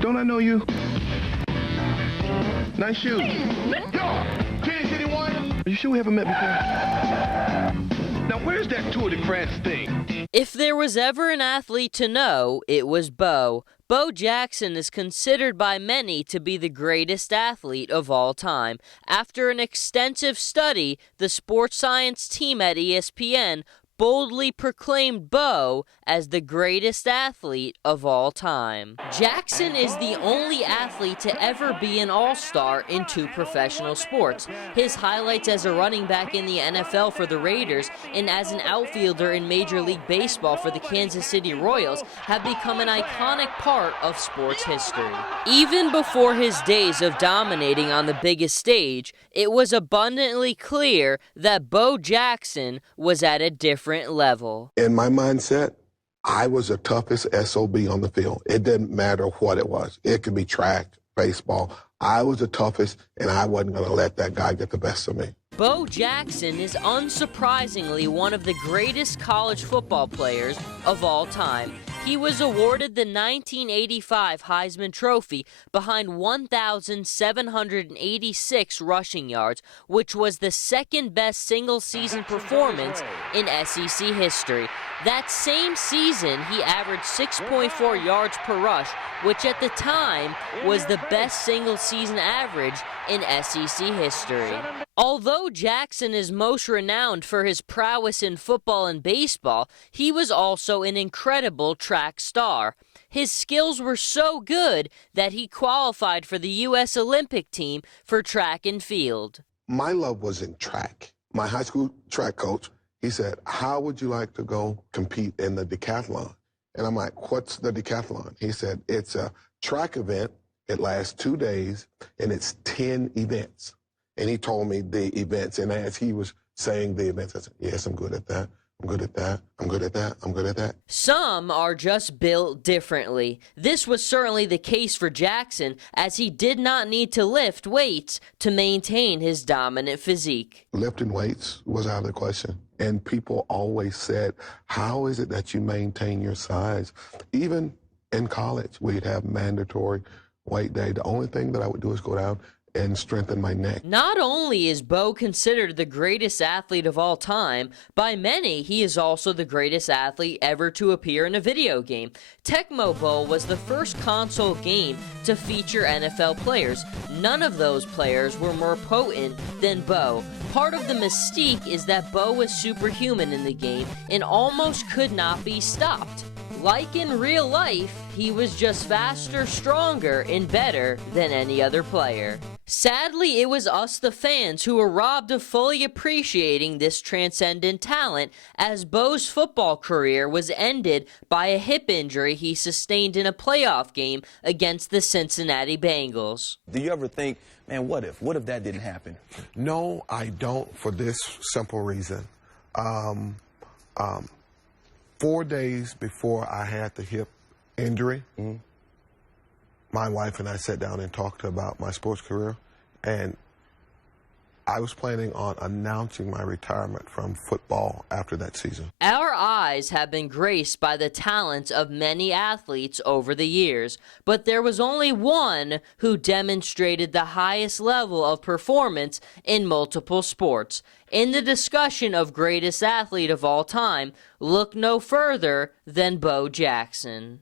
Don't I know you? Nice shoes. Yo, Kansas City one. Are you sure we haven't met before? Now, where's that Tour de France thing? If there was ever an athlete to know, it was Bo. Bo Jackson is considered by many to be the greatest athlete of all time. After an extensive study, the sports science team at ESPN boldly proclaimed Bo as the greatest athlete of all time. Jackson is the only athlete to ever be an all-star in 2 professional sports. His highlights as a running back in the NFL for the Raiders and as an outfielder in Major League Baseball for the Kansas City Royals have become an iconic part of sports history. Even before his days of dominating on the biggest stage, it was abundantly clear that Bo Jackson was at a different level. In my mindset, I was the toughest SOB on the field. It didn't matter what it was. It could be track, baseball. I was the toughest, and I wasn't going to let that guy get the best of me. Bo Jackson is unsurprisingly one of the greatest college football players of all time. He was awarded the 1985 Heisman Trophy behind 1,786 rushing yards, which was the second best single-season performance in SEC history. That same season, he averaged 6.4 yards per rush, which at the time was the best single-season average in SEC history. Although Jackson is most renowned for his prowess in football and baseball, he was also an incredible track star. His skills were so good that he qualified for the U.S. Olympic team for track and field. My love was in track. My high school track coach, he said, how would you like to go compete in the decathlon? And I'm like, what's the decathlon? He said, it's a track event. It lasts 2 days, and it's 10 events. And he told me the events, and as he was saying the events, I said, yes, I'm good at that. I'm good at that. I'm good at that. I'm good at that. Some are just built differently. This was certainly the case for Jackson, as he did not need to lift weights to maintain his dominant physique. Lifting weights was out of the question. And people always said, how is it that you maintain your size? Even in college, we'd have mandatory weight day. The only thing that I would do is go down and strengthen my neck. Not only is Bo considered the greatest athlete of all time, by many he is also the greatest athlete ever to appear in a video game. Tecmo Bowl was the first console game to feature NFL players. None of those players were more potent than Bo. Part of the mystique is that Bo was superhuman in the game and almost could not be stopped. Like in real life, he was just faster, stronger, and better than any other player. Sadly, it was us, the fans, who were robbed of fully appreciating this transcendent talent, as Bo's football career was ended by a hip injury he sustained in a playoff game against the Cincinnati Bengals. Do you ever think, man, what if? What if that didn't happen? No, I don't, for this simple reason. 4 days before I had the hip injury, my wife and I sat down and talked about my sports career, and I was planning on announcing my retirement from football after that season. Our eyes have been graced by the talents of many athletes over the years, but there was only one who demonstrated the highest level of performance in multiple sports. In the discussion of greatest athlete of all time, look no further than Bo Jackson.